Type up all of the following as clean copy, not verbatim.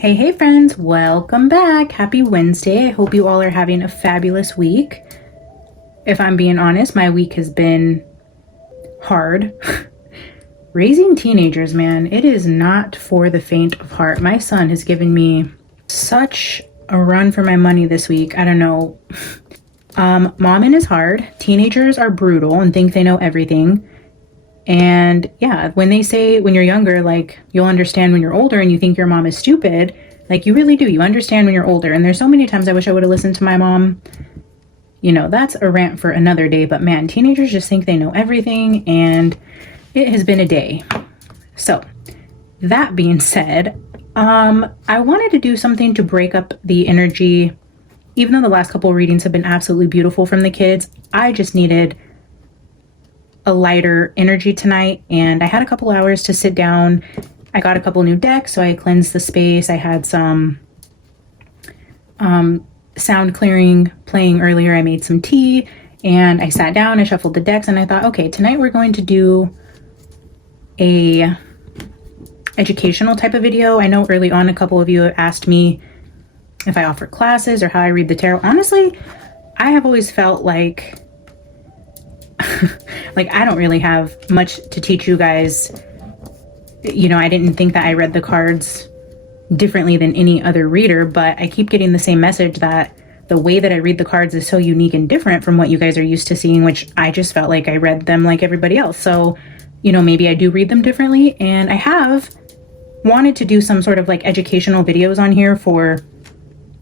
Hey friends, welcome back. Happy Wednesday. I hope you all are having a fabulous week. If I'm being honest, my week has been hard. Raising teenagers, man, it is not for the faint of heart. My son has given me such a run for my money this week. I don't know. Momming is hard. Teenagers are brutal and think they know everything. And yeah, when they say when you're younger, like you'll understand when you're older and you think your mom is stupid, like you really do. You understand when you're older. And there's so many times I wish I would have listened to my mom. You know, that's a rant for another day. But man, teenagers just think they know everything. And it has been a day. So that being said, I wanted to do something to break up the energy. Even though the last couple of readings have been absolutely beautiful from the kids, I just needed a lighter energy tonight, and I had a couple hours to sit down. I got a couple new decks, so I cleansed the space. I had some sound clearing playing earlier. I made some tea and I sat down, I shuffled the decks, and I thought, okay, tonight we're going to do a educational type of video. I know early on a couple of you have asked me if I offer classes or how I read the tarot. Honestly, I have always felt like I don't really have much to teach you guys. You know, I didn't think that I read the cards differently than any other reader, but I keep getting the same message that the way that I read the cards is so unique and different from what you guys are used to seeing, which I just felt like I read them like everybody else. So, you know, maybe I do read them differently, and I have wanted to do some sort of like educational videos on here for,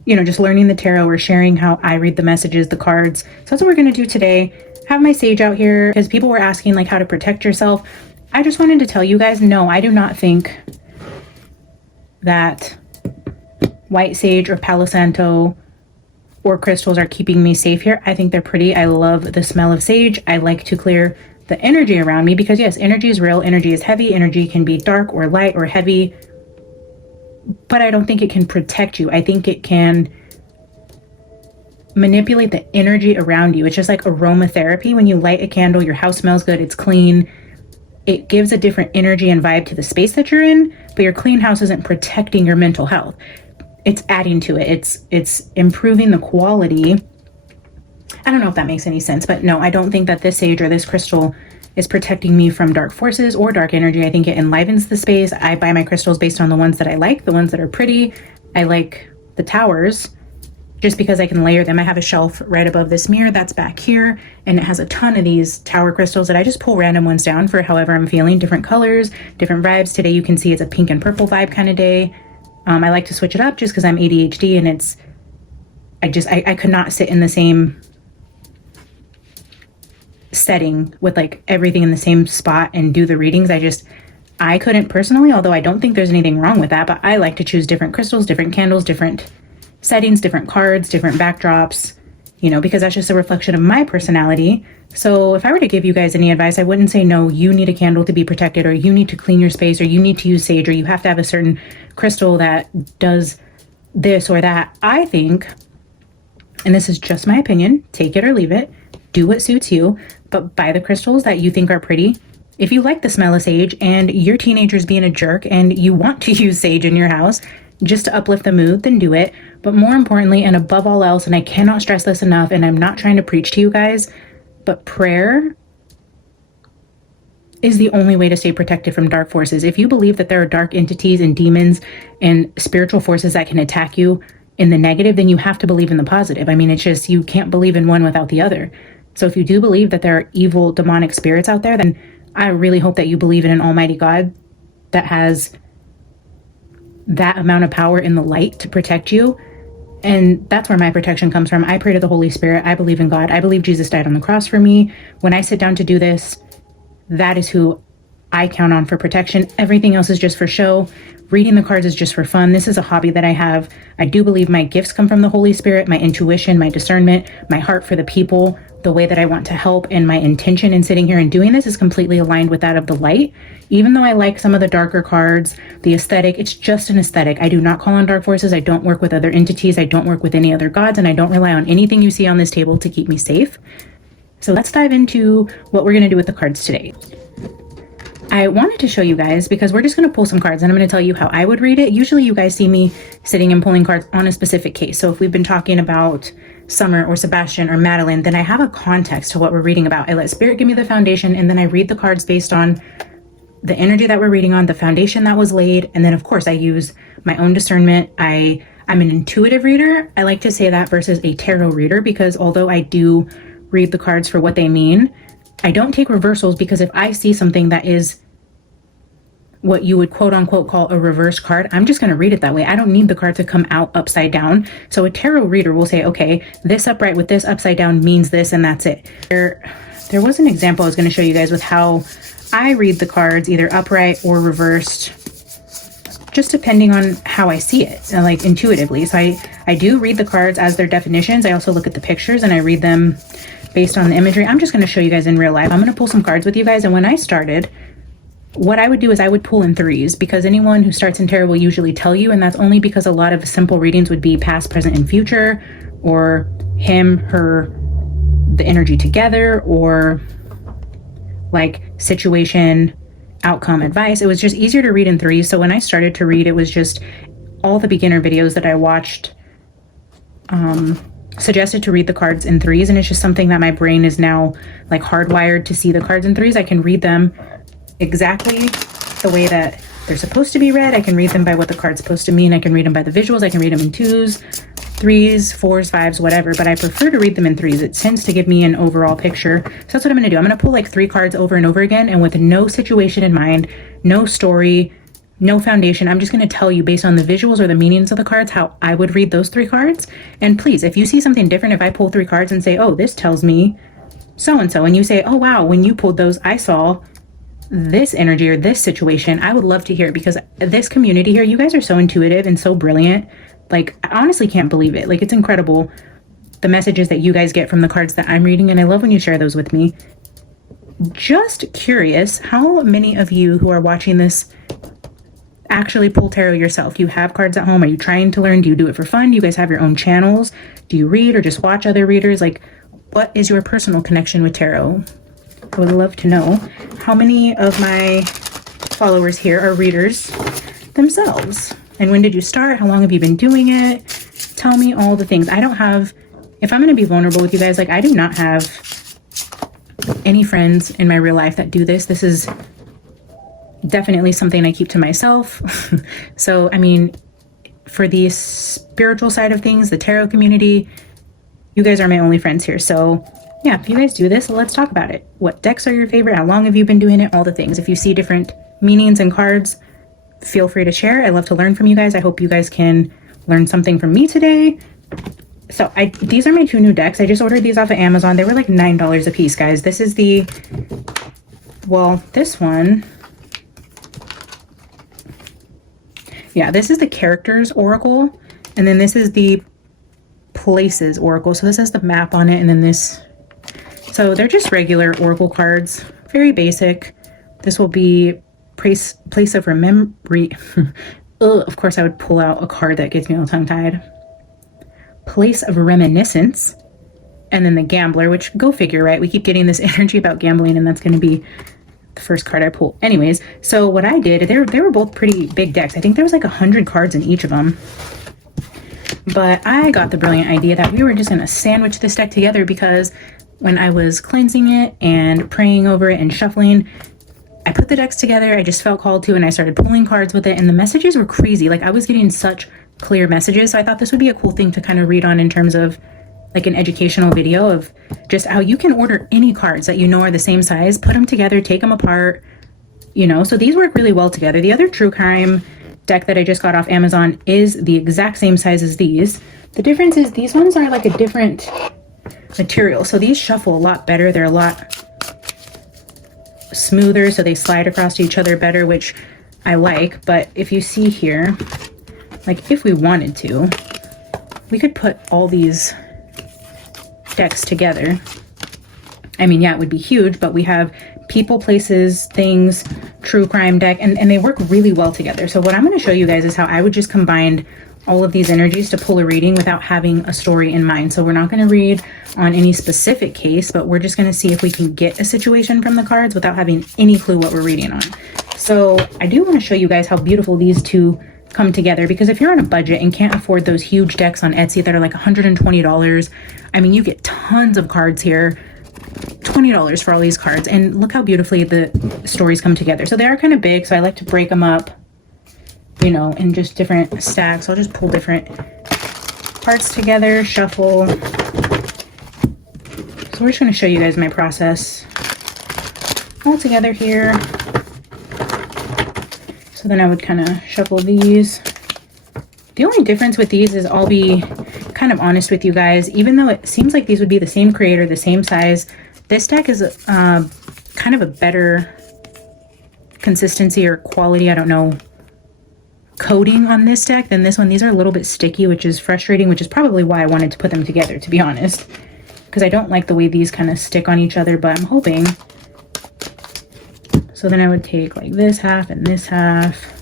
you know, just learning the tarot or sharing how I read the messages, the cards. So that's what we're going to do today. Have my sage out here because people were asking like how to protect yourself. I just wanted to tell you guys, no, I do not think that white sage or Palo Santo or crystals are keeping me safe here. I think they're pretty. I love the smell of sage. I like to clear the energy around me because yes, energy is real. Energy is heavy. Energy can be dark or light or heavy, but I don't think it can protect you. I think it can manipulate the energy around you. It's just like aromatherapy. When you light a candle, your house smells good, it's clean. It gives a different energy and vibe to the space that you're in, but your clean house isn't protecting your mental health. It's adding to it. It's improving the quality. I don't know if that makes any sense, but no, I don't think that this sage or this crystal is protecting me from dark forces or dark energy. I think it enlivens the space. I buy my crystals based on the ones that I like, the ones that are pretty. I like the towers just because I can layer them. I have a shelf right above this mirror that's back here, and it has a ton of these tower crystals that I just pull random ones down for however I'm feeling, different colors, different vibes. Today you can see it's a pink and purple vibe kind of day. I like to switch it up just because I'm ADHD and I could not sit in the same setting with like everything in the same spot and do the readings. I couldn't personally, although I don't think there's anything wrong with that, but I like to choose different crystals, different candles, different settings, different cards, different backdrops, you know, because that's just a reflection of my personality. So if I were to give you guys any advice, I wouldn't say, no, you need a candle to be protected, or you need to clean your space, or you need to use sage, or you have to have a certain crystal that does this or that. I think, and this is just my opinion, take it or leave it, do what suits you, but buy the crystals that you think are pretty. If you like the smell of sage and your teenager's being a jerk and you want to use sage in your house just to uplift the mood, then do it. But more importantly, and above all else, and I cannot stress this enough, and I'm not trying to preach to you guys, but prayer is the only way to stay protected from dark forces. If you believe that there are dark entities and demons and spiritual forces that can attack you in the negative, then you have to believe in the positive. I mean, it's just, you can't believe in one without the other. So if you do believe that there are evil demonic spirits out there, then I really hope that you believe in an almighty God that has that amount of power in the light to protect you. And that's where my protection comes from. I pray to the Holy Spirit. I believe in God. I believe Jesus died on the cross for me. When I sit down to do this, that is who I count on for protection. Everything else is just for show. Reading the cards is just for fun. This is a hobby that I have. I do believe my gifts come from the Holy Spirit, my intuition, my discernment, my heart for the people, the way that I want to help, and my intention in sitting here and doing this is completely aligned with that of the light. Even though I like some of the darker cards, the aesthetic, it's just an aesthetic. I do not call on dark forces. I don't work with other entities. I don't work with any other gods, and I don't rely on anything you see on this table to keep me safe. So let's dive into what we're going to do with the cards today. I wanted to show you guys because we're just going to pull some cards and I'm going to tell you how I would read it. Usually you guys see me sitting and pulling cards on a specific case. So if we've been talking about Summer or Sebastian or Madeline, then I have a context to what we're reading about. I let Spirit give me the foundation, and then I read the cards based on the energy that we're reading on, the foundation that was laid. And then of course I use my own discernment. I'm an intuitive reader. I like to say that versus a tarot reader, because although I do read the cards for what they mean, I don't take reversals, because if I see something that is what you would quote unquote call a reverse card, I'm just going to read it that way. I don't need the card to come out upside down. So a tarot reader will say, okay, this upright with this upside down means this, and that's it. There was an example I was going to show you guys with how I read the cards, either upright or reversed, just depending on how I see it, like intuitively. So I do read the cards as their definitions. I also look at the pictures and I read them based on the imagery. I'm just going to show you guys in real life. I'm going to pull some cards with you guys. And when I started, what I would do is I would pull in threes, because anyone who starts in tarot will usually tell you, and that's only because a lot of simple readings would be past, present, and future, or him, her, the energy together, or like situation, outcome, advice. It was just easier to read in threes. So when I started to read, it was just all the beginner videos that I watched suggested to read the cards in threes, and it's just something that my brain is now like hardwired to see the cards in threes. I can read them exactly the way that they're supposed to be read. I can read them by what the card's supposed to mean. I can read them by the visuals. I can read them in twos, threes, fours, fives, whatever, but I prefer to read them in threes. It tends to give me an overall picture. So that's what I'm going to do. I'm going to pull like 3 cards over and over again, and with no situation in mind, no story, no foundation. I'm just going to tell you based on the visuals or the meanings of the cards how I would read those 3 cards. And please, if you see something different, if I pull 3 cards and say, oh, this tells me so-and-so, and you say, oh, wow, when you pulled those, I saw this energy or this situation, I would love to hear it, because this community here, you guys are so intuitive and so brilliant. Like, I honestly can't believe it. Like, it's incredible the messages that you guys get from the cards that I'm reading, and I love when you share those with me. Just curious, how many of you who are watching this actually pull tarot yourself? You have cards at home? Are you trying to learn? Do you do it for fun? Do you guys have your own channels? Do you read or just watch other readers? Like, what is your personal connection with tarot? I would love to know. How many of my followers here are readers themselves? And when did you start? How long have you been doing it? Tell me all the things. I don't have, if I'm going to be vulnerable with you guys, like I do not have any friends in my real life that do this. This is definitely something I keep to myself. So, I mean, for the spiritual side of things, the tarot community, you guys are my only friends here. So yeah, if you guys do this, let's talk about it. What decks are your favorite? How long have you been doing it? All the things. If you see different meanings and cards, feel free to share. I love to learn from you guys. I hope you guys can learn something from me today. So these are my 2 new decks. I just ordered these off of Amazon. They were like $9 a piece, guys. This is the, well, this one, yeah, this is the Characters Oracle, and then this is the Places Oracle. So this has the map on it, and then this, so they're just regular Oracle cards, very basic. This will be place of Remembry. Of course I would pull out a card that gets me all tongue-tied. Place of Reminiscence, and then the Gambler, which, go figure, right? We keep getting this energy about gambling, and that's going to be the first card I pull. Anyways, so what I did, they were both pretty big decks. I think there was like 100 cards in each of them. But I got the brilliant idea that we were just going to sandwich this deck together, because when I was cleansing it and praying over it and shuffling, I put the decks together. I just felt called to, and I started pulling cards with it, and the messages were crazy. Like, I was getting such clear messages. So I thought this would be a cool thing to kind of read on in terms of like an educational video of just how you can order any cards that you know are the same size, put them together, take them apart, you know. So these work really well together. The other true crime deck that I just got off Amazon is the exact same size as these. The difference is these ones are like a different material. So these shuffle a lot better. They're a lot smoother, so they slide across to each other better, which I like. But if you see here, like if we wanted to, we could put all these decks together. I mean, yeah, it would be huge, but we have people, places, things, true crime deck, and they work really well together. So what I'm going to show you guys is how I would just combine all of these energies to pull a reading without having a story in mind. So we're not going to read on any specific case, but we're just going to see if we can get a situation from the cards without having any clue what we're reading on. So I do want to show you guys how beautiful these two come together, because if you're on a budget and can't afford those huge decks on Etsy that are like $120, I mean, you get tons of cards here. $20 for all these cards, and look how beautifully the stories come together. So they are kind of big, so I like to break them up, you know, in just different stacks. I'll just pull different parts together, shuffle. So we're just going to show you guys my process all together here. So then I would kind of shuffle these. The only difference with these is, I'll be kind of honest with you guys, even though it seems like these would be the same creator, the same size, this deck is kind of a better consistency or quality, I don't know, coating on this deck than this one. These are a little bit sticky, which is frustrating, which is probably why I wanted to put them together, to be honest, because I don't like the way these kind of stick on each other, but I'm hoping. So then I would take like this half and this half.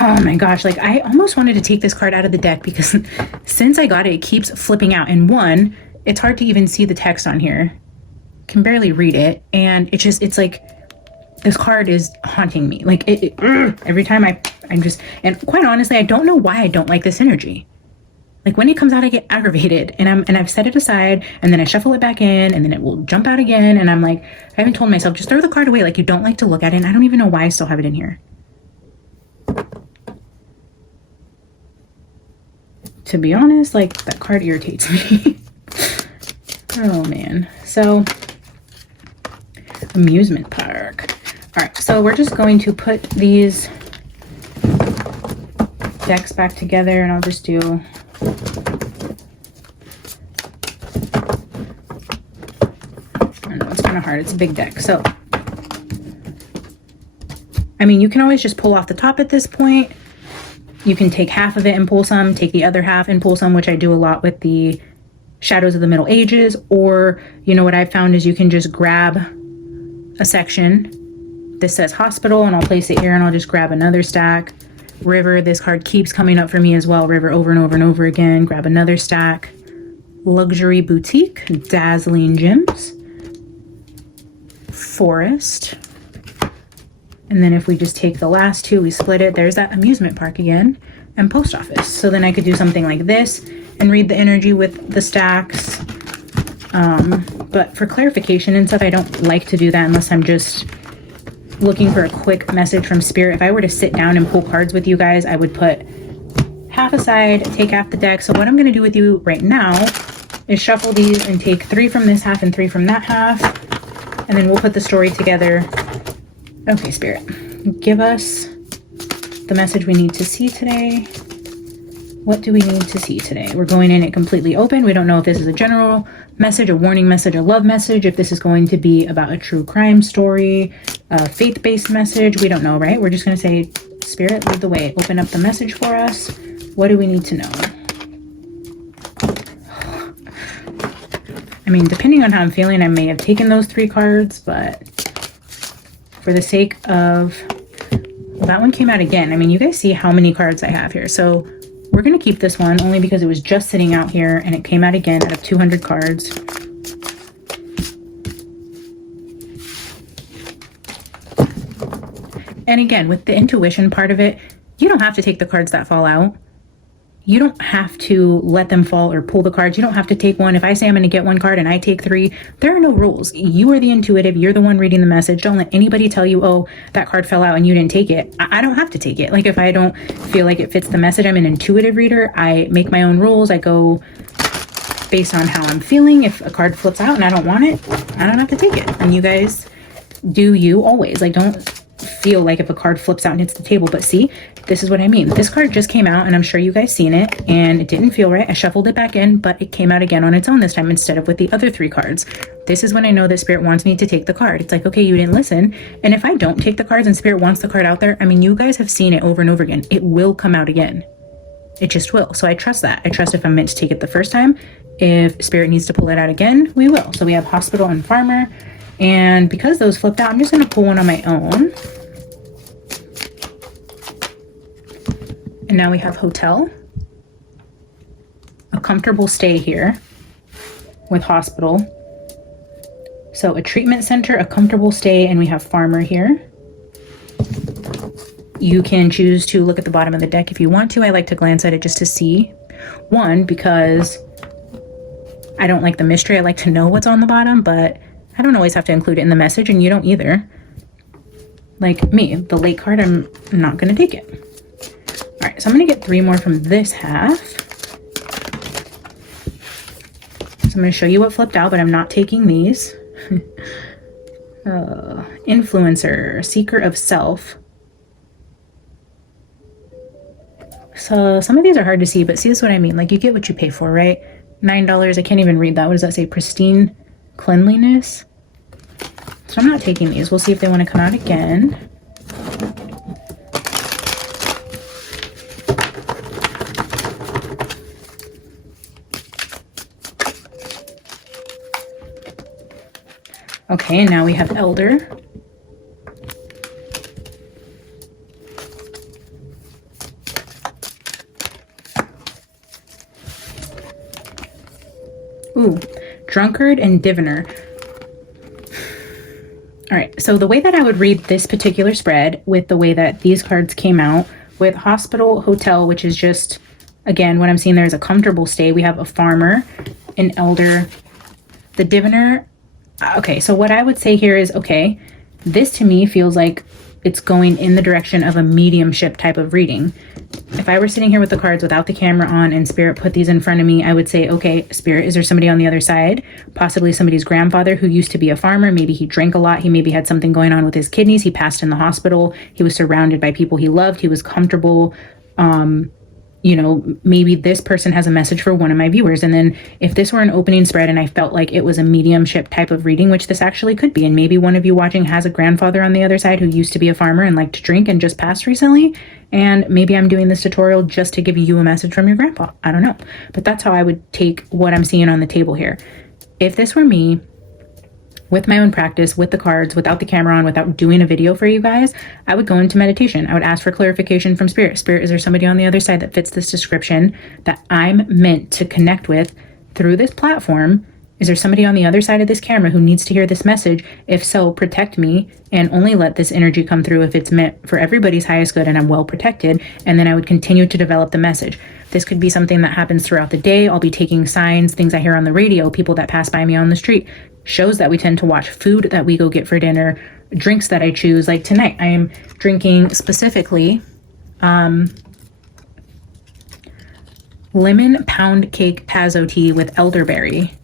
Oh my gosh, like I almost wanted to take this card out of the deck, because since I got it, it keeps flipping out. And one, it's hard to even see the text on here. Can barely read it. And it's like, this card is haunting me. Like every time I'm just, and quite honestly, I don't know why I don't like this energy. Like when it comes out, I get aggravated, and I've set it aside, and then I shuffle it back in, and then it will jump out again. And I'm like, I haven't told myself, just throw the card away. Like you don't like to look at it. And I don't even know why I still have it in here. To be honest, like that card irritates me. Oh man. So amusement park. All right, so we're just going to put these decks back together, and I'll just do I know it's kind of hard. It's a big deck. So I mean, you can always just pull off the top at this point. You can take half of it and pull some, take the other half and pull some, which I do a lot with the Shadows of the Middle Ages. Or, you know, what I've found is you can just grab a section. This says hospital, and I'll place it here, and I'll just grab another stack. River, this card keeps coming up for me as well. River over and over and over again. Grab another stack. Luxury Boutique, Dazzling Gems. Forest. And then if we just take the last two, we split it. There's that amusement park again, and post office. So then I could do something like this and read the energy with the stacks. But for clarification and stuff, I don't like to do that unless I'm just looking for a quick message from Spirit. If I were to sit down and pull cards with you guys, I would put half aside, take half the deck. So what I'm going to do with you right now is shuffle these and take 3 from this half and 3 from that half. And then we'll put the story together. Okay, Spirit, give us the message we need to see today. What do we need to see today? We're going in it completely open. We don't know if this is a general message, a warning message, a love message, if this is going to be about a true crime story, a faith-based message. We don't know, right? We're just going to say, Spirit, lead the way. Open up the message for us. What do we need to know? I mean, depending on how I'm feeling, I may have taken those 3 cards, but for the sake of, well, that one came out again. I mean, you guys see how many cards I have here. So we're going to keep this one only because it was just sitting out here and it came out again out of 200 cards. And again, with the intuition part of it, you don't have to take the cards that fall out. You don't have to let them fall or pull the cards. You don't have to take one. If I say I'm going to get 1 card and I take 3, there are no rules. You are the intuitive. You're the one reading the message. Don't let anybody tell you, oh, that card fell out and you didn't take it. I don't have to take it. Like if I don't feel like it fits the message, I'm an intuitive reader. I make my own rules. I go based on how I'm feeling. If a card flips out and I don't want it, I don't have to take it. And you guys do you always. Like don't feel like if a card flips out and hits the table. But see, this is what I mean. This card just came out and I'm sure you guys seen it and it didn't feel right. I shuffled it back in, but it came out again on its own this time instead of with the other 3 cards. This is when I know that Spirit wants me to take the card. It's like, okay, you didn't listen. And if I don't take the cards and Spirit wants the card out there, I mean, you guys have seen it over and over again. It will come out again. It just will. So I trust that. I trust if I'm meant to take it the first time, if Spirit needs to pull it out again, we will. So we have Hospital and Farmer. And because those flipped out, I'm just going to pull one on my own. And now we have hotel, a comfortable stay here with hospital. So a treatment center, a comfortable stay, and we have farmer here. You can choose to look at the bottom of the deck if you want to. I like to glance at it just to see. One, because I don't like the mystery. I like to know what's on the bottom, but I don't always have to include it in the message, and you don't either. Like me, the late card, I'm not going to take it. All right, so I'm going to get 3 more from this half. So I'm going to show you what flipped out, but I'm not taking these. Influencer, seeker of self. So some of these are hard to see, but see, this is what I mean. Like, you get what you pay for, right? $9. I can't even read that. What does that say? Pristine cleanliness. So I'm not taking these. We'll see if they want to come out again. Okay, and now we have elder. Ooh, drunkard and diviner. All right, so the way that I would read this particular spread with the way that these cards came out, with hospital, hotel, which is just, again, what I'm seeing there is a comfortable stay. We have a farmer, an elder, the diviner. Okay, so what I would say here is, okay, this to me feels like it's going in the direction of a mediumship type of reading. If I were sitting here with the cards without the camera on and Spirit put these in front of me, I would say, okay, Spirit, is there somebody on the other side? Possibly somebody's grandfather who used to be a farmer. Maybe he drank a lot. He maybe had something going on with his kidneys. He passed in the hospital. He was surrounded by people he loved. He was comfortable. You know, maybe this person has a message for one of my viewers. And then if this were an opening spread and I felt like it was a mediumship type of reading, which this actually could be, and maybe one of you watching has a grandfather on the other side who used to be a farmer and liked to drink and just passed recently, and maybe I'm doing this tutorial just to give you a message from your grandpa. I don't know. But that's how I would take what I'm seeing on the table here. If this were me, with my own practice, with the cards, without the camera on, without doing a video for you guys, I would go into meditation. I would ask for clarification from Spirit. Spirit, is there somebody on the other side that fits this description that I'm meant to connect with through this platform? Is there somebody on the other side of this camera who needs to hear this message? If so, protect me and only let this energy come through if it's meant for everybody's highest good and I'm well protected. And then I would continue to develop the message. This could be something that happens throughout the day. I'll be taking signs, things I hear on the radio, people that pass by me on the street, shows that we tend to watch, food that we go get for dinner, drinks that I choose. Like tonight, I am drinking specifically lemon pound cake Pazzo tea with elderberry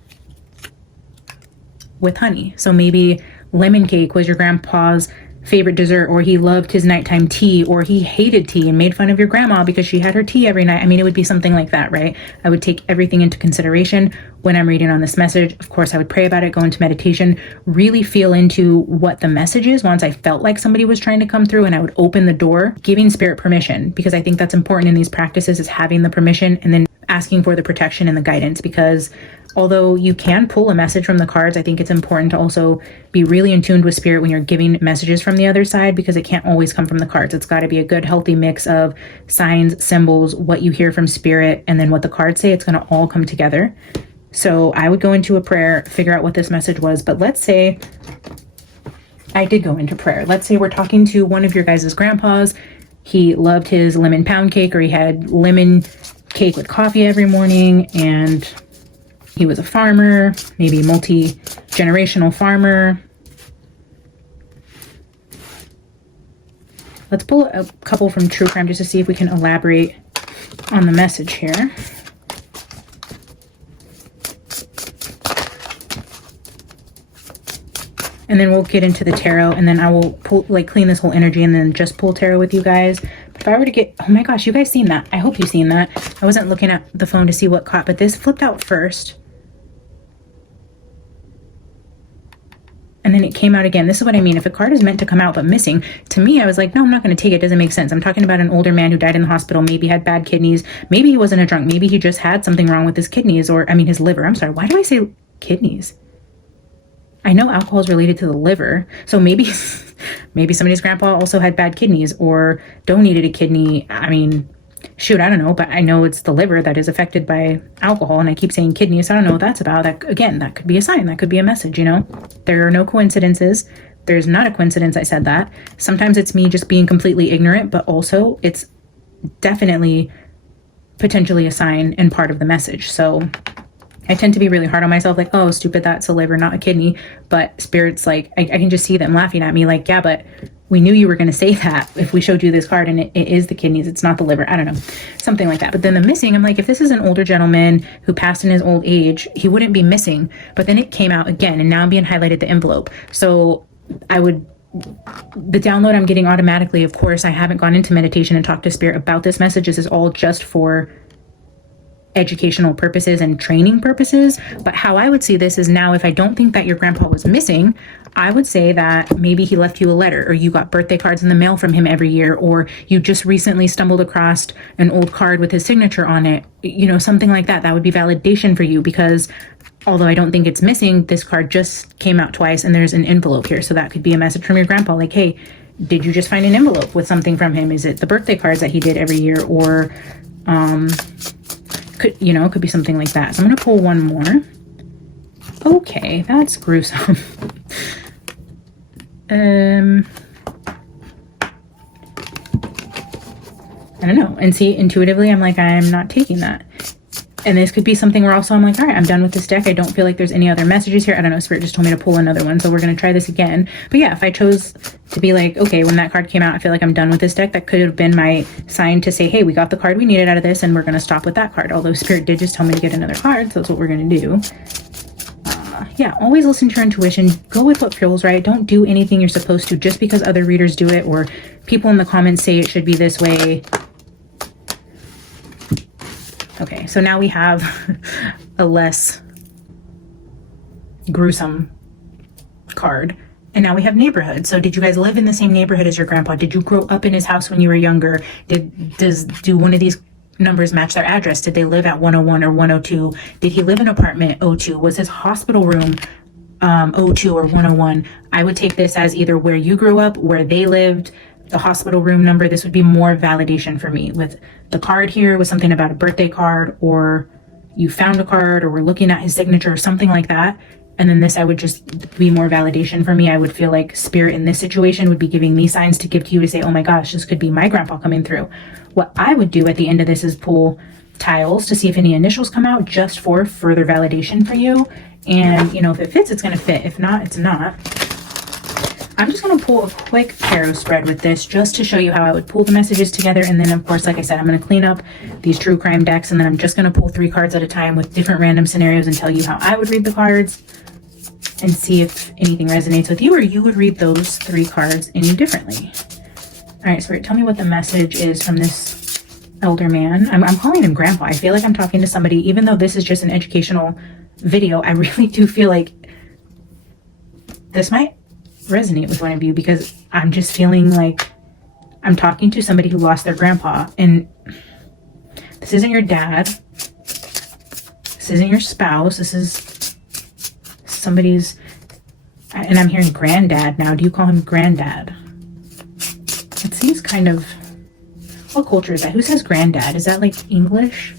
with honey. So maybe lemon cake was your grandpa's favorite dessert, or he loved his nighttime tea, or he hated tea and made fun of your grandma because she had her tea every night. I mean, it would be something like that, right? I would take everything into consideration when I'm reading on this message. Of course, I would pray about it, go into meditation, really feel into what the message is once I felt like somebody was trying to come through, and I would open the door, giving Spirit permission, because I think that's important in these practices, is having the permission and then asking for the protection and the guidance. Because although you can pull a message from the cards, I think it's important to also be really in tune with Spirit when you're giving messages from the other side, because it can't always come from the cards. It's got to be a good, healthy mix of signs, symbols, what you hear from Spirit, and then what the cards say. It's going to all come together. So I would go into a prayer, figure out what this message was. But let's say I did go into prayer. Let's say we're talking to one of your guys' grandpas. He loved his lemon pound cake, or he had lemon cake with coffee every morning, and he was a farmer, maybe multi-generational farmer. Let's pull a couple from True Crime just to see if we can elaborate on the message here. And then we'll get into the tarot, and then I will pull, like, clean this whole energy and then just pull tarot with you guys. But if I were to get, oh my gosh, you guys seen that? I hope you've seen that. I wasn't looking at the phone to see what caught, but this flipped out first. And then it came out again. This is what I mean. If a card is meant to come out but missing, to me, I was like, no, I'm not going to take it. It doesn't make sense. I'm talking about an older man who died in the hospital, maybe had bad kidneys. Maybe he wasn't a drunk. Maybe he just had something wrong with his kidneys, or, I mean, his liver. I'm sorry. Why do I say kidneys? I know alcohol is related to the liver. So maybe, maybe somebody's grandpa also had bad kidneys or donated a kidney. I mean, shoot, I don't know, but I know it's the liver that is affected by alcohol, and I keep saying kidneys, so I don't know what that's about. That, again, that could be a sign, that could be a message, you know? There are no coincidences. There's not a coincidence I said that. Sometimes it's me just being completely ignorant, but also it's definitely potentially a sign and part of the message. So I tend to be really hard on myself, like, oh, stupid, that's a liver, not a kidney. But Spirit's like, I can just see them laughing at me, like, yeah, but we knew you were going to say that if we showed you this card, and it is the kidneys, it's not the liver. I don't know, something like that. But then the missing, I'm like, if this is an older gentleman who passed in his old age, he wouldn't be missing. But then it came out again, and now I'm being highlighted the envelope. So the download I'm getting automatically, of course, I haven't gone into meditation and talked to Spirit about this message. This is all just for educational purposes and training purposes. But how I would see this is, now if I don't think that your grandpa was missing, I would say that maybe he left you a letter, or you got birthday cards in the mail from him every year, or you just recently stumbled across an old card with his signature on it, you know, something like that. That would be validation for you, because although I don't think it's missing, this card just came out twice and there's an envelope here. So that could be a message from your grandpa, like, hey, did you just find an envelope with something from him? Is it the birthday cards that he did every year? Or could be something like that. So I'm going to pull one more. Okay, that's gruesome. I don't know. And see, intuitively, I'm like, I'm not taking that. And this could be something where also I'm like, all right, I'm done with this deck. I don't feel like there's any other messages here. I don't know. Spirit just told me to pull another one. So we're going to try this again. But yeah, if I chose to be like, okay, when that card came out, I feel like I'm done with this deck, that could have been my sign to say, hey, we got the card we needed out of this, and we're going to stop with that card. Although Spirit did just tell me to get another card. So that's what we're going to do. Yeah, always listen to your intuition. Go with what feels right. Don't do anything you're supposed to just because other readers do it, or people in the comments say it should be this way. Okay, so now we have a less gruesome card. And now we have neighborhood. So did you guys live in the same neighborhood as your grandpa? Did you grow up in his house when you were younger? Do one of these numbers match their address? Did they live at 101 or 102? Did he live in apartment 02? Was his hospital room 02 or 101? I would take this as either where you grew up, where they lived, the hospital room number. This would be more validation for me. With the card here was something about a birthday card, or you found a card, or we're looking at his signature, or something like that. And then this, I would just be more validation for me. I would feel like Spirit in this situation would be giving me signs to give to you to say, oh my gosh, this could be my grandpa coming through. What I would do at the end of this is pull tiles to see if any initials come out, just for further validation for you. And, you know, if it fits, it's going to fit. If not, it's not. I'm just going to pull a quick tarot spread with this, just to show you how I would pull the messages together. And then, of course, like I said, I'm going to clean up these true crime decks, and then I'm just going to pull 3 cards at a time with different random scenarios and tell you how I would read the cards and see if anything resonates with you, or you would read those 3 cards any differently. All right, Spirit, tell me what the message is from this elder man. I'm calling him grandpa. I feel like I'm talking to somebody, even though this is just an educational video. I really do feel like this might resonate with one of you, because I'm just feeling like I'm talking to somebody who lost their grandpa. And this isn't your dad. This isn't your spouse. This is somebody's, and I'm hearing granddad now. Do you call him granddad? It seems kind of, what culture is that? Who says granddad? Is that like English?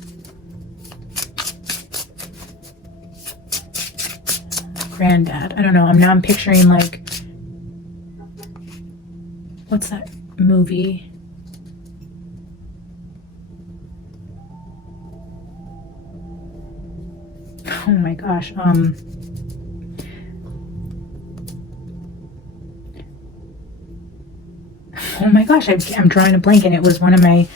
Granddad. I don't know. I'm picturing like, what's that movie? Oh my gosh. Oh my gosh, I'm drawing a blank, and it was one of my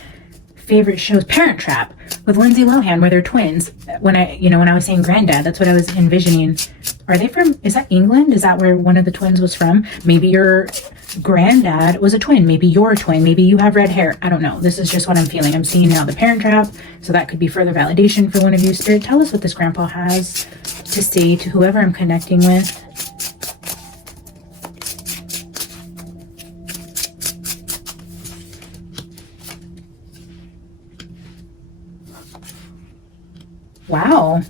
favorite shows, Parent Trap, with Lindsay Lohan, where they're twins. When I was saying granddad, that's what I was envisioning. Are they from, is that England? Is that where one of the twins was from? Maybe your granddad was a twin. Maybe you're a twin. Maybe you have red hair. I don't know. This is just what I'm feeling. I'm seeing now the Parent Trap. So that could be further validation for one of you. Spirit, tell us what this grandpa has to say to whoever I'm connecting with. Wow.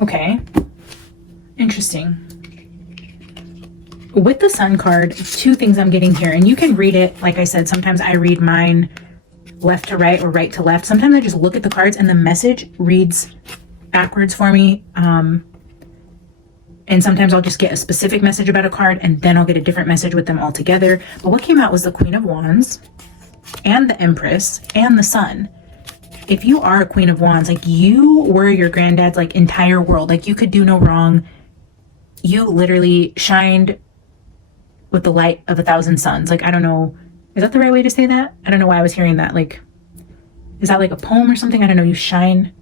Okay. Interesting. with the Sun card, two things I'm getting here, and you can read it. Like I said, sometimes I read mine left to right or right to left. Sometimes I just look at the cards and the message reads backwards for me. And sometimes I'll just get a specific message about a card and then I'll get a different message with them all together. But what came out was the Queen of Wands and the Empress and the Sun. If you are a Queen of Wands, like you were your granddad's like entire world, like you could do no wrong. You literally shined with the light of 1,000 suns. Like, I don't know, is that the right way to say that? I don't know why I was hearing that. Like, is that like a poem or something? I don't know. You shine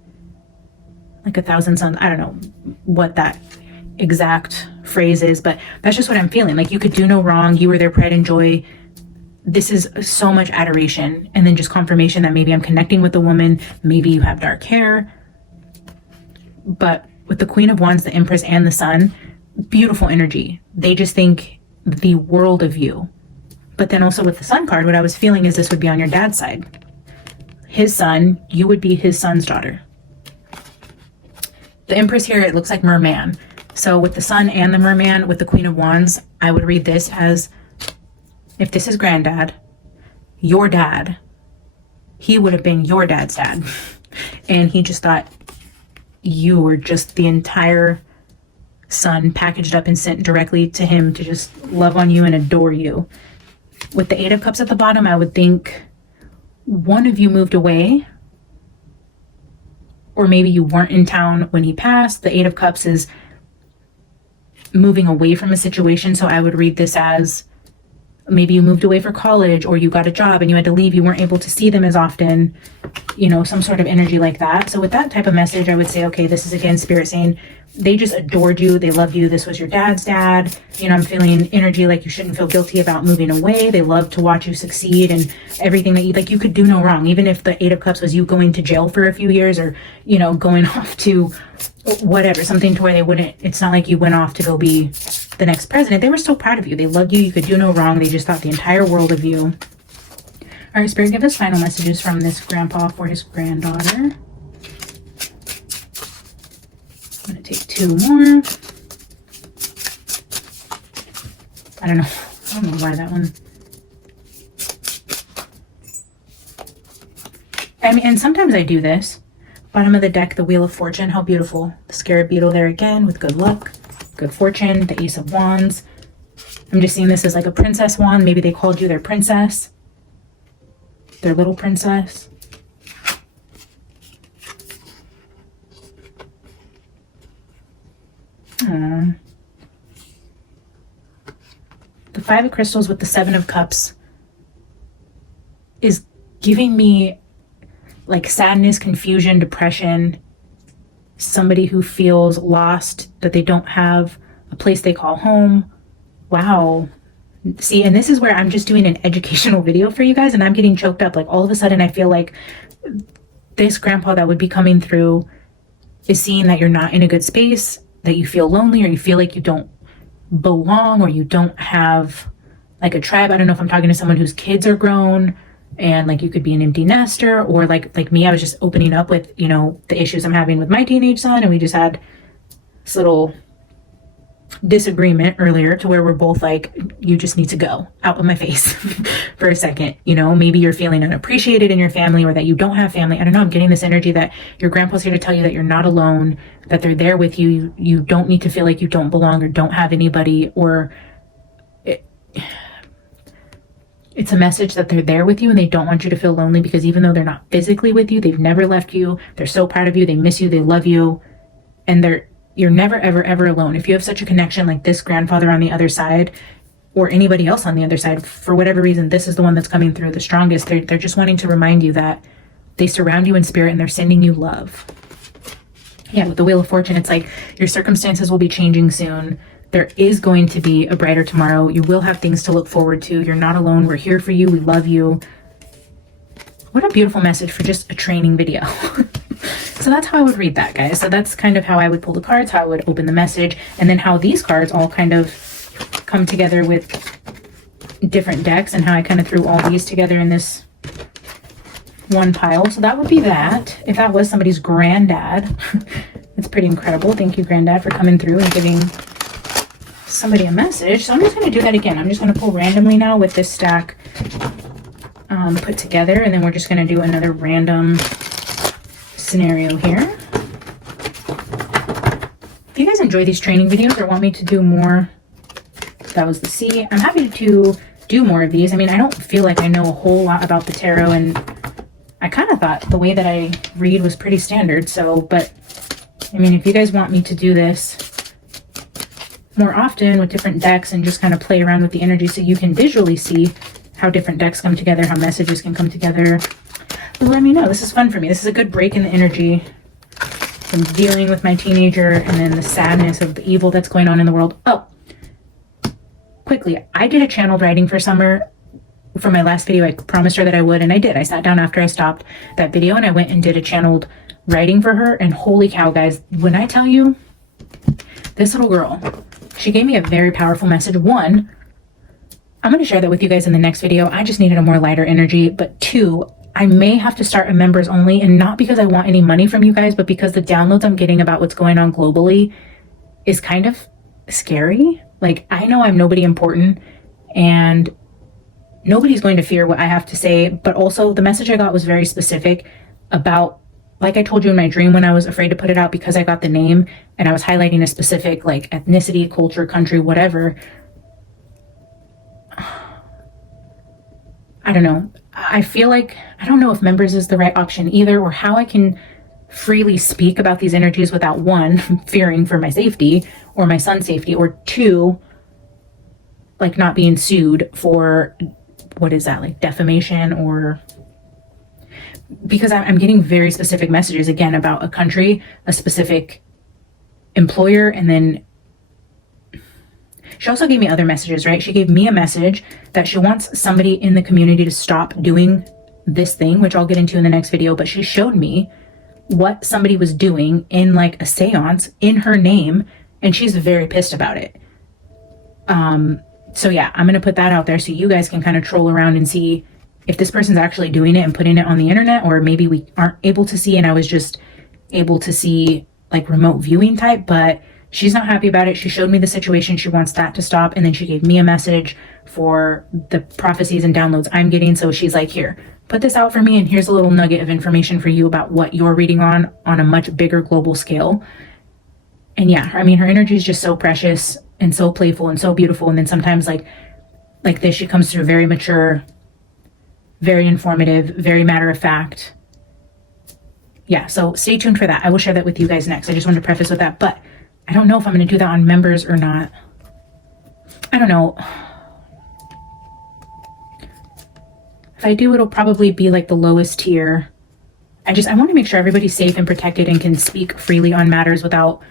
like 1,000 suns. I don't know what that exact phrase is, but that's just what I'm feeling. Like you could do no wrong. You were their pride and joy. This is so much adoration, and then just confirmation that maybe I'm connecting with a woman. Maybe you have dark hair. But with the Queen of Wands, the Empress, and the Sun, beautiful energy. They just think the world of you. But then also with the Sun card, what I was feeling is this would be on your dad's side. His son, you would be his son's daughter. The Empress here, it looks like merman. So with the Sun and the merman, with the Queen of Wands, I would read this as, if this is granddad, your dad, he would have been your dad's dad. And he just thought you were just the entire sun packaged up and sent directly to him to just love on you and adore you. With the Eight of Cups at the bottom, I would think one of you moved away, or maybe you weren't in town when he passed. The Eight of Cups is moving away from a situation. So I would read this as maybe you moved away for college, or you got a job and you had to leave. You weren't able to see them as often, you know, some sort of energy like that. So with that type of message, I would say, okay, this is again Spirit saying they just adored you. They loved you. This was your dad's dad. You know, I'm feeling energy like you shouldn't feel guilty about moving away. They love to watch you succeed and everything that you, like you could do no wrong. Even if the Eight of Cups was you going to jail for a few years, or, you know, going off to whatever, something to where they wouldn't, it's not like you went off to go be the next president. They were so proud of you. They loved you. You could do no wrong. They just thought the entire world of you. All right, Spirit, give us final messages from this grandpa for his granddaughter. I'm going to take two more. I don't know why that one. I mean, and sometimes I do this. Bottom of the deck, the Wheel of Fortune. How beautiful. The Scarab Beetle there again with good luck, good fortune. The Ace of Wands. I'm just seeing this as like a princess wand. Maybe they called you their princess. Their little princess. The Five of Crystals with the Seven of Cups is giving me like sadness, confusion, depression, somebody who feels lost, that they don't have a place they call home. Wow. See, and this is where I'm just doing an educational video for you guys and I'm getting choked up. Like all of a sudden I feel like this grandpa that would be coming through is seeing that you're not in a good space, that you feel lonely, or you feel like you don't belong, or you don't have like a tribe. I don't know if I'm talking to someone whose kids are grown and like you could be an empty nester, or like me, I was just opening up with, you know, the issues I'm having with my teenage son, and we just had this little disagreement earlier to where we're both like, you just need to go out of my face for a second. You know, maybe you're feeling unappreciated in your family, or that you don't have family. I don't know. I'm getting this energy that your grandpa's here to tell you that you're not alone, that they're there with you. You don't need to feel like you don't belong or don't have anybody, or it's a message that they're there with you and they don't want you to feel lonely, because even though they're not physically with you, they've never left you. They're so proud of you. They miss you. They love you. And you're never, ever, ever alone. If you have such a connection like this grandfather on the other side, or anybody else on the other side, for whatever reason, this is the one that's coming through the strongest. They're just wanting to remind you that they surround you in spirit and they're sending you love. Yeah, with the Wheel of Fortune, it's like your circumstances will be changing soon. There is going to be a brighter tomorrow. You will have things to look forward to. You're not alone. We're here for you. We love you. What a beautiful message for just a training video. So that's how I would read that, guys. So that's kind of how I would pull the cards, how I would open the message, and then how these cards all kind of come together with different decks, and how I kind of threw all these together in this one pile. So that would be that. If that was somebody's granddad, it's pretty incredible. Thank you, Granddad, for coming through and giving somebody a message. So I'm just going to do that again. I'm just going to pull randomly now with this stack put together. And then we're just going to do another random scenario here. If you guys enjoy these training videos or want me to do more, that was the C. I'm happy to do more of these. I mean, I don't feel like I know a whole lot about the tarot, and I kind of thought the way that I read was pretty standard. So, but I mean, if you guys want me to do this more often with different decks and just kind of play around with the energy so you can visually see how different decks come together, how messages can come together, let me know. This is fun for me. This is a good break in the energy from dealing with my teenager and then the sadness of the evil that's going on in the world. Oh, quickly, I did a channeled writing for Summer for my last video. I promised her that I would, and I did. I sat down after I stopped that video and I went and did a channeled writing for her, and holy cow, guys, when I tell you, this little girl, she gave me a very powerful message. One, I'm going to share that with you guys in the next video. I just needed a more lighter energy. But two, I may have to start a members only, and not because I want any money from you guys, but because the downloads I'm getting about what's going on globally is kind of scary. Like, I know I'm nobody important and nobody's going to fear what I have to say, but also the message I got was very specific about, like I told you in my dream when I was afraid to put it out because I got the name and I was highlighting a specific like ethnicity, culture, country, whatever. I don't know. I feel like, I don't know if members is the right option either, or how I can freely speak about these energies without, one, fearing for my safety or my son's safety, or two, like not being sued for, what is that, like defamation, or because I'm getting very specific messages again about a country, a specific employer, and then she also gave me other messages, right? She gave me a message that she wants somebody in the community to stop doing this thing, which I'll get into in the next video, but she showed me what somebody was doing in like a seance in her name, and she's very pissed about it. So yeah, I'm going to put that out there so you guys can kind of troll around and see if this person's actually doing it and putting it on the internet, or maybe we aren't able to see and I was just able to see like remote viewing type, but she's not happy about it. She showed me the situation. She wants that to stop. And then she gave me a message for the prophecies and downloads I'm getting. So she's like, here, put this out for me. And here's a little nugget of information for you about what you're reading on a much bigger global scale. And yeah, I mean, her energy is just so precious and so playful and so beautiful. And then sometimes like this, she comes through very mature, very informative, very matter of fact. Yeah, so stay tuned for that. I will share that with you guys next. I just wanted to preface with that, but I don't know if I'm going to do that on members or not. I don't know. If I do, it'll probably be like the lowest tier. I want to make sure everybody's safe and protected and can speak freely on matters without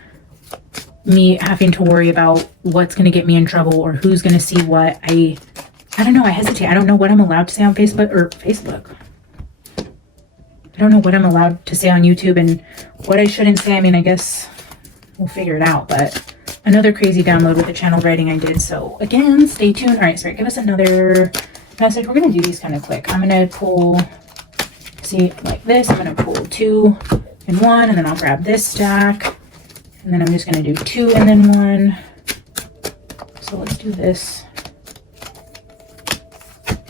me having to worry about what's going to get me in trouble or who's going to see what. I don't know. I hesitate. I don't know what I'm allowed to say on Facebook. I don't know what I'm allowed to say on YouTube and what I shouldn't say. I mean, I guess we'll figure it out, but another crazy download with the channel writing I did. So again, stay tuned. All right, sorry, give us another message. We're going to do these kind of quick. I'm going to pull, see, like this. I'm going to pull 2 and 1, and then I'll grab this stack. And then I'm just going to do 2 and then 1. So let's do this.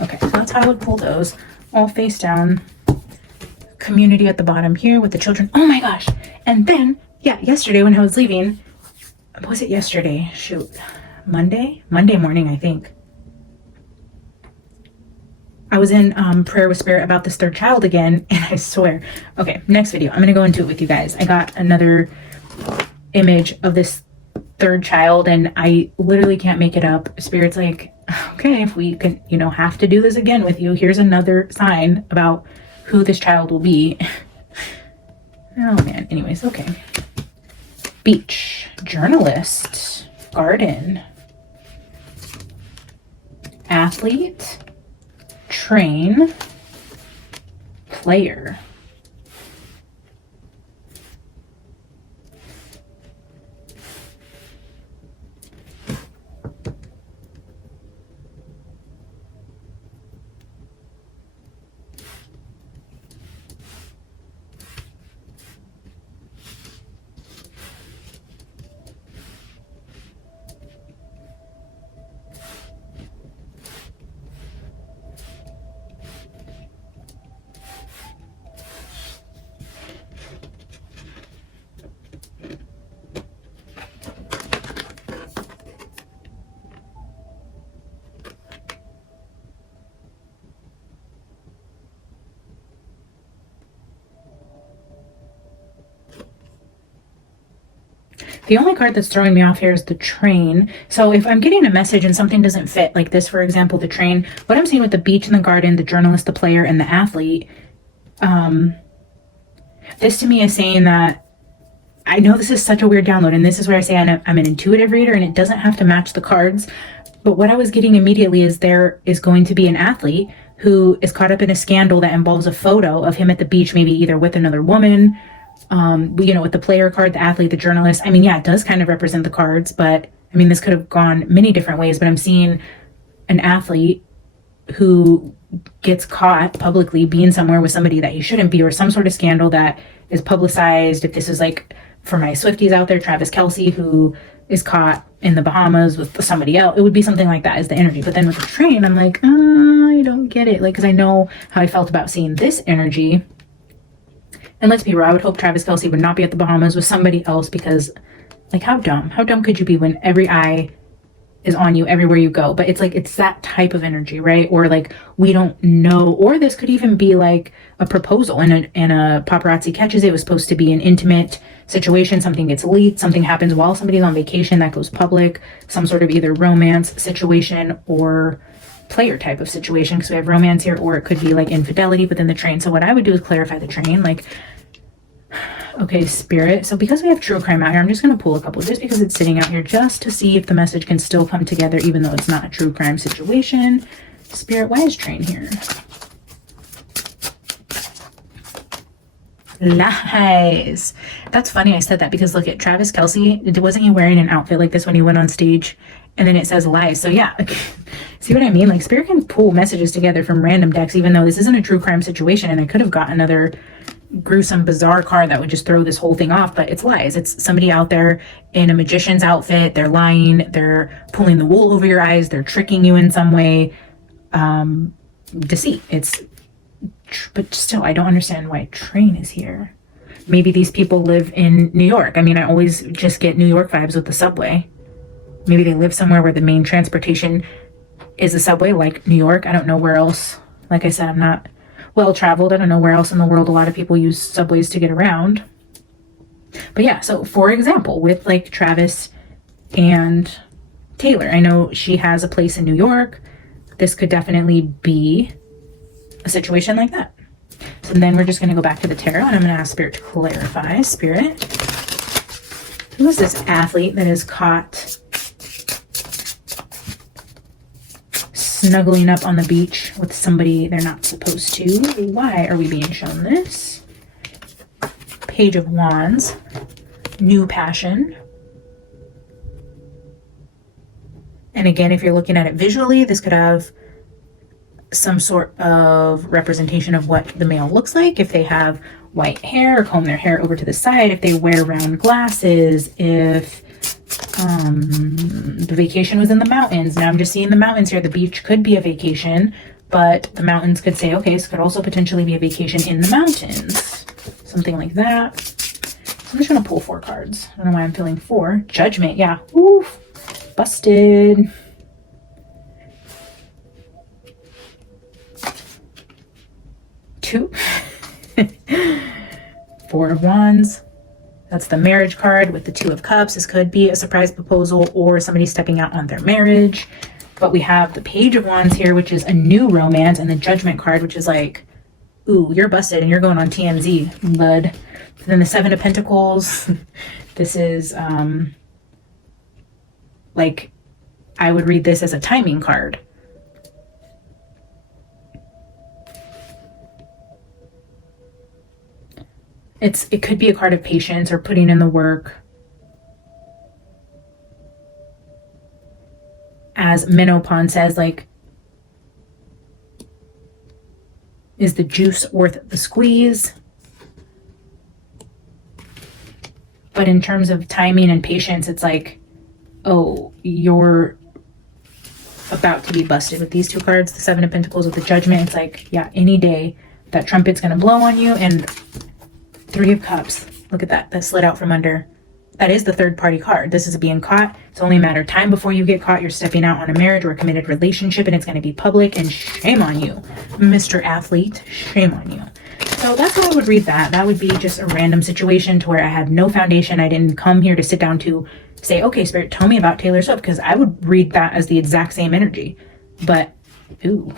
Okay, so that's how I would pull those all face down. Community at the bottom here with the children. Oh my gosh. And then, yeah, yesterday when I was leaving, was it yesterday? Shoot. Monday morning, I think. I was in prayer with Spirit about this third child again, and I swear. Okay, next video. I'm going to go into it with you guys. I got another image of this third child, and I literally can't make it up. Spirit's like, okay, if we can, have to do this again with you, here's another sign about who this child will be. Oh man, anyways, okay. Beach, journalist, garden, athlete, train, player. The only card that's throwing me off here is the train. So if I'm getting a message and something doesn't fit, like this, for example, the train, what I'm seeing with the beach and the garden, the journalist, the player, and the athlete, this to me is saying that, I know this is such a weird download, and this is where I say I'm an intuitive reader, and it doesn't have to match the cards. But what I was getting immediately is there is going to be an athlete who is caught up in a scandal that involves a photo of him at the beach, maybe either with another woman, with the player card, the athlete, the journalist. I mean, yeah, it does kind of represent the cards, but I mean, this could have gone many different ways, but I'm seeing an athlete who gets caught publicly being somewhere with somebody that he shouldn't be, or some sort of scandal that is publicized. If this is like, for my Swifties out there, Travis Kelce, who is caught in the Bahamas with somebody else, it would be something like that as the energy. But then with the train, I'm like, I don't get it. Like, because I know how I felt about seeing this energy. And let's be real, I would hope Travis Kelce would not be at the Bahamas with somebody else, because, like, how dumb could you be when every eye is on you everywhere you go? But it's like, it's that type of energy, right? Or like, we don't know. Or this could even be like a proposal and a paparazzi catches it. It was supposed to be an intimate situation. Something gets leaked. Something happens while somebody's on vacation that goes public. Some sort of either romance situation or player type of situation, because we have romance here, or it could be like infidelity within the train. So what I would do is clarify the train. Like, okay, Spirit. So because we have true crime out here, I'm just going to pull a couple just because it's sitting out here, just to see if the message can still come together, even though it's not a true crime situation. Spirit, why is train here? Lies. That's funny I said that, because look at Travis Kelce. Wasn't he wearing an outfit like this when he went on stage? And then it says lies. So yeah, see what I mean? Like, Spirit can pull messages together from random decks, even though this isn't a true crime situation. And I could have got another gruesome, bizarre card that would just throw this whole thing off, but it's lies. It's somebody out there in a magician's outfit. They're lying. They're pulling the wool over your eyes. They're tricking you in some way. Deceit. But still, I don't understand why train is here. Maybe these people live in New York. I mean, I always just get New York vibes with the subway. Maybe they live somewhere where the main transportation is the subway, like New York. I don't know where else. Like I said, I'm not well traveled. I don't know where else in the world a lot of people use subways to get around. But yeah, so for example, with like Travis and Taylor, I know she has a place in New York. This could definitely be a situation like that. So then we're just going to go back to the tarot, and I'm going to ask Spirit to clarify. Spirit, who is this athlete that is caught snuggling up on the beach with somebody they're not supposed to? Why are we being shown this? Page of Wands, new passion. And again, if you're looking at it visually, this could have some sort of representation of what the male looks like. If they have white hair, or comb their hair over to the side, if they wear round glasses, if the vacation was in the mountains. Now I'm just seeing the mountains here. The beach could be a vacation, but the mountains could say, okay, this could also potentially be a vacation in the mountains. Something like that. I'm just going to pull 4 cards. I don't know why I'm feeling 4. Judgment, yeah. Oof. Busted. Two. 4 of Wands. That's the marriage card with the 2 of Cups. This could be a surprise proposal or somebody stepping out on their marriage. But we have the Page of Wands here, which is a new romance, and the Judgment card, which is like, ooh, you're busted and you're going on TMZ, bud. And then the 7 of Pentacles. This is like, I would read this as a timing card. It could be a card of patience or putting in the work. As Menopon says, like, is the juice worth the squeeze? But in terms of timing and patience, it's like, oh, you're about to be busted with these 2 cards. The 7 of Pentacles with the Judgment. It's like, yeah, any day that trumpet's going to blow on you. And 3 of Cups. Look at that. That slid out from under. That is the 3rd party card. This is being caught. It's only a matter of time before you get caught. You're stepping out on a marriage or a committed relationship, and it's going to be public. And shame on you, Mr. Athlete. Shame on you. So that's how I would read that. That would be just a random situation to where I had no foundation. I didn't come here to sit down to say, okay, Spirit, tell me about Taylor Swift, because I would read that as the exact same energy. But, ooh.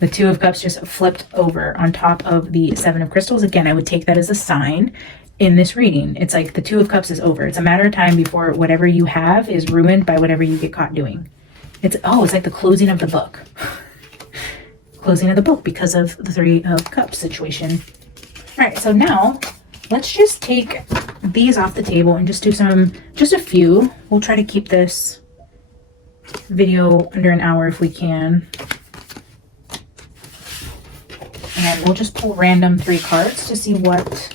The Two of Cups just flipped over on top of the Seven of Crystals. Again, I would take that as a sign in this reading. It's like the Two of Cups is over. It's a matter of time before whatever you have is ruined by whatever you get caught doing. It's like the closing of the book. Closing of the book because of the Three of Cups situation. All right, so now let's just take these off the table and just do just a few. We'll try to keep this video under an hour if we can. And we'll just pull random 3 cards to see what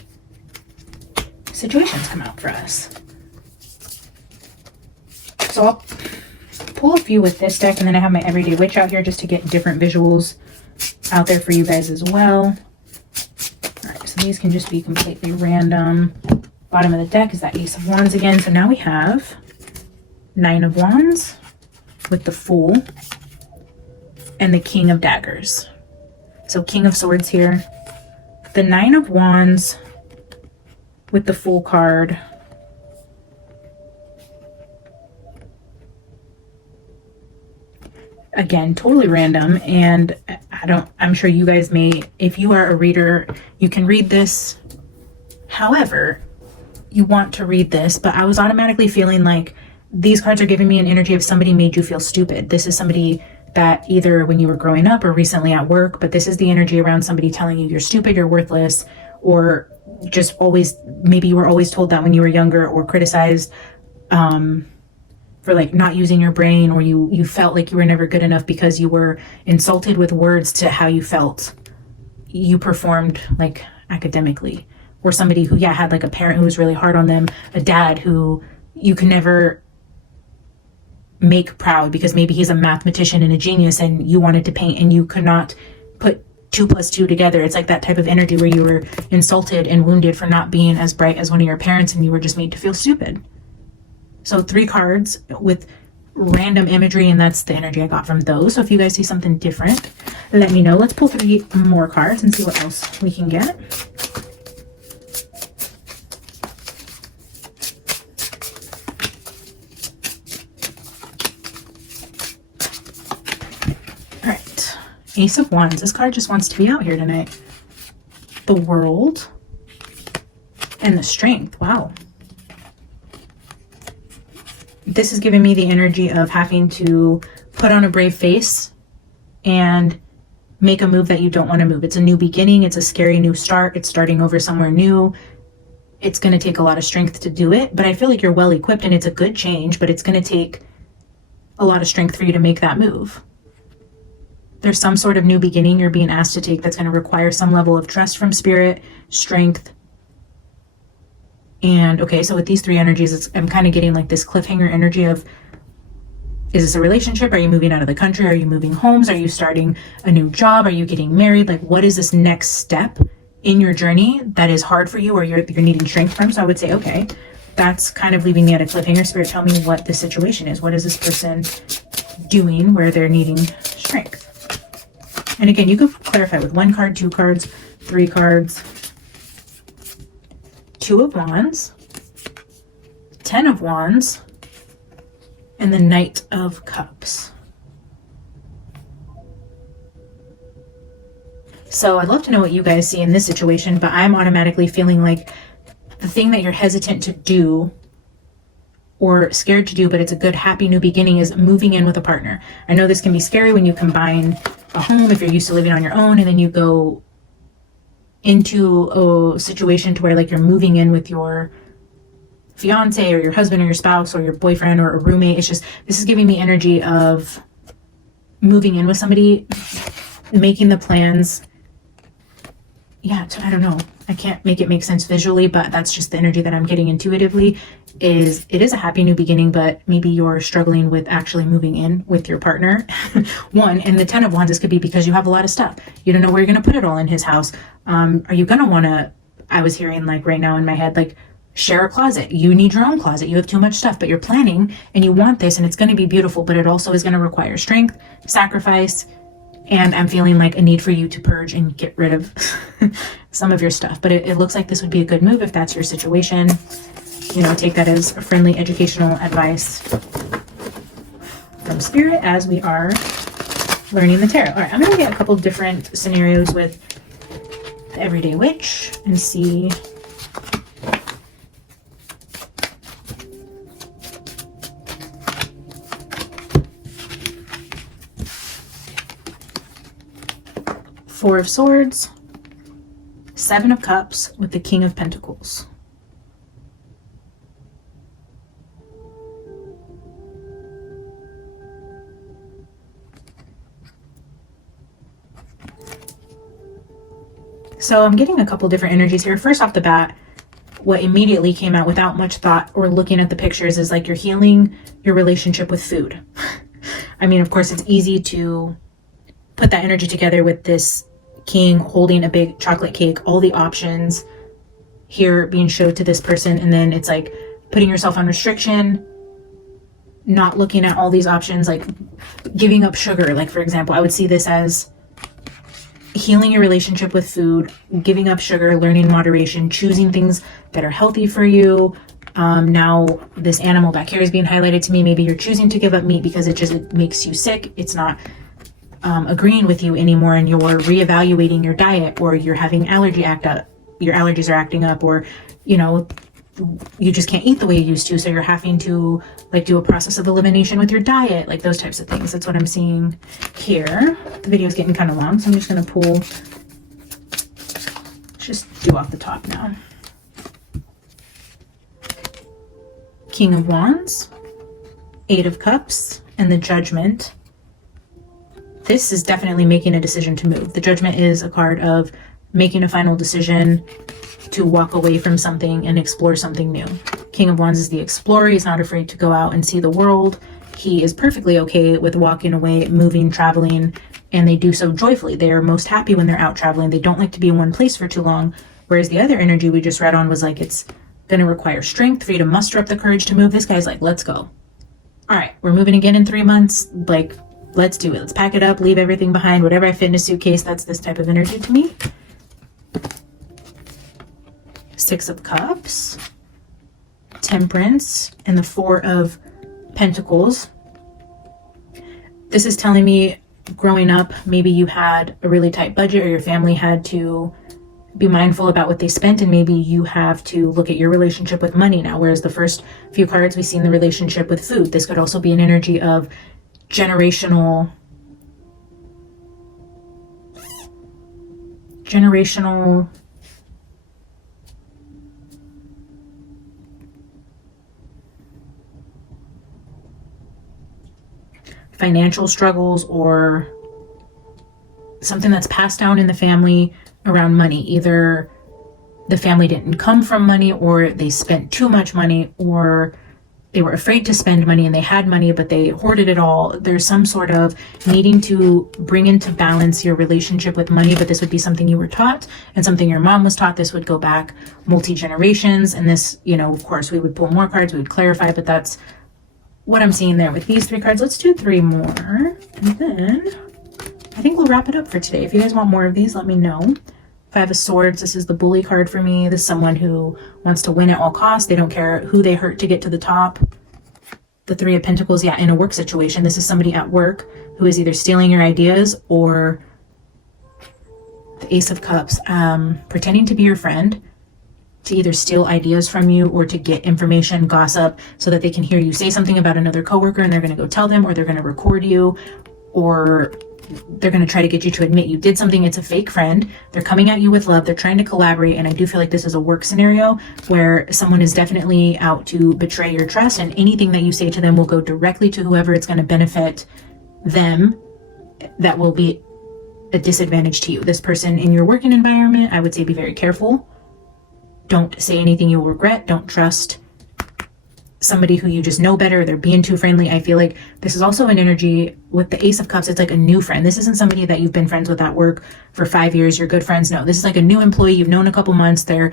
situations come out for us. So I'll pull a few with this deck, and then I have my Everyday Witch out here just to get different visuals out there for you guys as well. All right, so these can just be completely random. Bottom of the deck is that Ace of Wands again. So now we have 9 of Wands with the Fool and the King of Daggers. So King of Swords here. The 9 of Wands with the Fool card. Again, totally random, and I'm sure you guys may, if you are a reader, you can read this however you want to read this, but I was automatically feeling like these cards are giving me an energy of somebody made you feel stupid. This is somebody that either when you were growing up or recently at work, but this is the energy around somebody telling you you're stupid, you're worthless, or just always, maybe you were always told that when you were younger, or criticized for like not using your brain, or you felt like you were never good enough because you were insulted with words to how you felt you performed like academically, or somebody who had like a parent who was really hard on them, a dad who you can never make proud because maybe he's a mathematician and a genius and you wanted to paint and you could not put 2 + 2 together. It's like that type of energy where you were insulted and wounded for not being as bright as one of your parents and you were just made to feel stupid. So 3 cards with random imagery, and that's the energy I got from those. So if you guys see something different, let me know. Let's pull 3 more cards and see what else we can get. All right, Ace of Wands. This card just wants to be out here tonight. The World and the Strength. Wow. This is giving me the energy of having to put on a brave face and make a move that you don't want to move. It's a new beginning. It's a scary new start. It's starting over somewhere new. It's going to take a lot of strength to do it, but I feel like you're well equipped and it's a good change, but it's going to take a lot of strength for you to make that move. There's some sort of new beginning you're being asked to take that's going to require some level of trust from Spirit, strength. And okay, so with these 3 energies, I'm kind of getting like this cliffhanger energy of, is this a relationship? Are you moving out of the country? Are you moving homes? Are you starting a new job? Are you getting married? Like, what is this next step in your journey that is hard for you or you're needing strength from? So I would say, okay, that's kind of leaving me at a cliffhanger. Spirit, tell me what the situation is. What is this person doing where they're needing strength? And again, you could clarify with 1 card, 2 cards, 3 cards. 2 of Wands, 10 of Wands, and the Knight of Cups. So I'd love to know what you guys see in this situation, but I'm automatically feeling like the thing that you're hesitant to do or scared to do, but it's a good, happy new beginning, is moving in with a partner. I know this can be scary when you combine a home, if you're used to living on your own, and then you go into a situation to where like you're moving in with your fiance or your husband or your spouse or your boyfriend or a roommate. It's just, this is giving me energy of moving in with somebody, making the plans. I don't know. I can't make it make sense visually, but that's just the energy that I'm getting intuitively. It is a happy new beginning, but maybe you're struggling with actually moving in with your partner. 1, and the 10 of Wands, this could be because you have a lot of stuff. You don't know where you're going to put it all in his house. Are you going to want to, I was hearing like right now in my head, like share a closet. You need your own closet. You have too much stuff, but you're planning and you want this and it's going to be beautiful, but it also is going to require strength, sacrifice, And I'm feeling like a need for you to purge and get rid of some of your stuff. But it looks like this would be a good move if that's your situation. You know, take that as a friendly educational advice from Spirit as we are learning the tarot. All right, I'm going to get a couple different scenarios with the Everyday Witch and see Four of Swords, Seven of Cups with the King of Pentacles. So I'm getting a couple different energies here. First off the bat, what immediately came out without much thought or looking at the pictures is like you're healing your relationship with food. I mean, of course, it's easy to put that energy together with this king holding a big chocolate cake, all the options here being showed to this person. And then it's like putting yourself on restriction, not looking at all these options, like giving up sugar. Like, for example, I would see this as healing your relationship with food, giving up sugar, learning moderation, choosing things that are healthy for you. Now this animal back here is being highlighted to me. Maybe you're choosing to give up meat because it makes you sick. It's not agreeing with you anymore, and you're reevaluating your diet, or you're having allergy act up, your allergies are acting up, or you know, you just can't eat the way you used to, so you're having to like do a process of elimination with your diet, like those types of things. That's what I'm seeing here. The video is getting kind of long, so I'm just going to pull, just do off the top now. King of Wands, Eight of Cups, and the Judgment. This is definitely making a decision to move. The Judgment is a card of making a final decision to walk away from something and explore something new. King of Wands is the explorer. He's not afraid to go out and see the world. He is perfectly okay with walking away, moving, traveling, and they do so joyfully. They are most happy when they're out traveling. They don't like to be in one place for too long. Whereas the other energy we just read on was like, it's going to require strength for you to muster up the courage to move. This guy's like, let's go. All right, we're moving again in 3 months. Like, let's do it. Let's pack it up, leave everything behind, whatever I fit in a suitcase. That's this type of energy to me. Six of Cups, Temperance, and the Four of Pentacles. This is telling me growing up, maybe you had a really tight budget, or your family had to be mindful about what they spent, and maybe you have to look at your relationship with money now. Whereas the first few cards, we've seen the relationship with food. This could also be an energy of generational financial struggles, or something that's passed down in the family around money. Either the family didn't come from money, or they spent too much money, or they were afraid to spend money and they had money but they hoarded it all. There's some sort of needing to bring into balance your relationship with money, but this would be something you were taught and something your mom was taught. This would go back multi-generations, and this, you know, of course we would pull more cards, we would clarify, but that's what I'm seeing there with these 3 cards. Let's do 3 more, and then I think we'll wrap it up for today. If you guys want more of these, let me know. Five of Swords, this is the bully card for me. This is someone who wants to win at all costs. They don't care who they hurt to get to the top. The Three of Pentacles, yeah, in a work situation. This is somebody at work who is either stealing your ideas, or the Ace of Cups, pretending to be your friend, to either steal ideas from you or to get information, gossip, so that they can hear you say something about another coworker and they're going to go tell them, or they're going to record you, or they're going to try to get you to admit you did something. It's a fake friend. They're coming at you with love. They're trying to collaborate. And I do feel like this is a work scenario where someone is definitely out to betray your trust, and anything that you say to them will go directly to whoever it's going to benefit them. That will be a disadvantage to you. This person in your working environment, I would say be very careful. Don't say anything you'll regret. Don't trust somebody who you just know better. They're being too friendly. I feel like this is also an energy with the Ace of Cups. It's like a new friend. This isn't somebody that you've been friends with at work for 5 years. You're good friends. No, this is like a new employee you've known a couple months. They're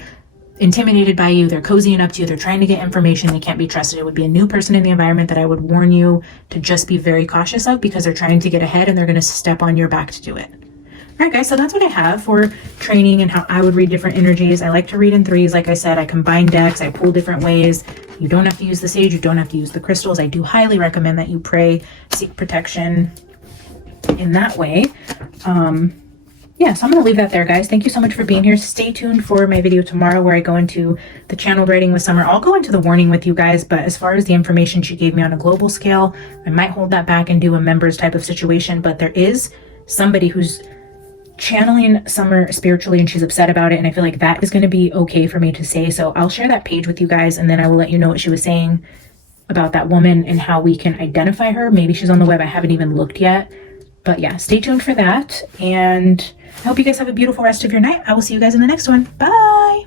intimidated by you, they're cozying up to you, they're trying to get information, they can't be trusted. It would be a new person in the environment that I would warn you to just be very cautious of, because they're trying to get ahead and they're going to step on your back to do it. All right, guys, so that's what I have for training and how I would read different energies. I like to read in threes. Like I said, I combine decks, I pull different ways. You don't have to use the sage, you don't have to use the crystals. I do highly recommend that you pray, seek protection in that way. Yeah, so I'm going to leave that there, guys. Thank you so much for being here. Stay tuned for my video tomorrow where I go into the channel writing with Summer. I'll go into the warning with you guys, but as far as the information she gave me on a global scale, I might hold that back and do a members type of situation, but there is somebody who's channeling Summer spiritually and she's upset about it, and I feel like that is going to be okay for me to say. So I'll share that page with you guys, and then I will let you know what she was saying about that woman and how we can identify her. Maybe she's on the web. I haven't even looked yet. But yeah, stay tuned for that. And I hope you guys have a beautiful rest of your night. I will see you guys in the next one. Bye.